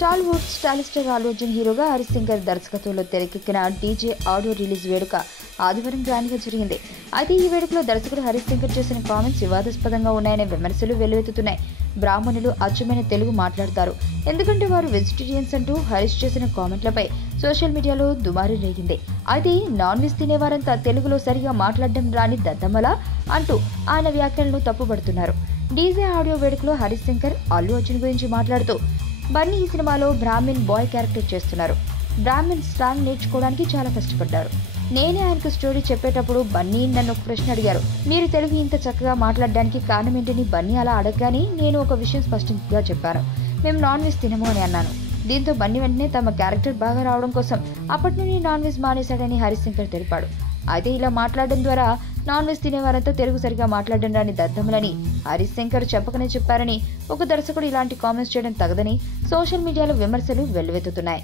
టాలీవుడ్ స్టాలిస్టర్ అల్లు అర్జున్ హీరోగా హరీష్ శంకర్ దర్శకత్వంలో తెరకెక్కిన డీజే ఆడియో రిలీజ్ వేడుక ఆదివారం గ్రాండ్గా జరిగింది. అయితే ఈ వేడుకలో దర్శకుడు హరీష్ శంకర్ చేసిన కామెంట్స్ వివాదాస్పదంగా ఉన్నాయనే విమర్శలు వెల్లువెత్తుతున్నాయి. బ్రాహ్మణులు అచ్చమైన తెలుగు మాట్లాడతారు, ఎందుకంటే వారు వెజిటేరియన్స్ అంటూ హరీష్ చేసిన కామెంట్లపై సోషల్ మీడియాలో దుమారు రేగింది. అయితే నాన్ వెజ్ తినేవారంతా తెలుగులో సరిగా మాట్లాడడం రాని దద్దమ్మలా అంటూ ఆయన వ్యాఖ్యలను తప్పుపడుతున్నారు. డీజే ఆడియో వేడుకలో హరీష్ శంకర్ అల్లు అర్జున్ గురించి మాట్లాడుతూ, బన్నీ ఈ సినిమాలో బ్రాహ్మిన్ బాయ్ క్యారెక్టర్ చేస్తున్నారు. బ్రాహ్మిన్ స్లాంగ్ నేర్చుకోవడానికి చాలా కష్టపడ్డారు. నేనే ఆయనకు స్టోరీ చెప్పేటప్పుడు బన్నీ నన్ను ఒక ప్రశ్న అడిగారు, మీరు తెలుగు ఇంత చక్కగా మాట్లాడడానికి కారణం ఏంటని బన్నీ అలా అడగగానే నేను ఒక విషయం స్పష్టంగా చెప్పాను, మేము నాన్ వెజ్ తినము అని అన్నాను. దీంతో బన్నీ వెంటనే తమ క్యారెక్టర్ బాగా రావడం కోసం అప్పటి నుండి నాన్ వెజ్ మానేశాడని హరీష్ శంకర్ తెలిపాడు. అయితే ఇలా మాట్లాడడం ద్వారా నాన్ వెజ్ తినేవారంతా తెలుగు సరిగా మాట్లాడడం రాని దద్దములని హరీష్ శంకర్ చెప్పకనే చెప్పారని, ఒక దర్శకుడు ఇలాంటి కామెంట్స్ చేయడం తగదని సోషల్ మీడియాలో విమర్శలు వెల్లువెత్తుతున్నాయి.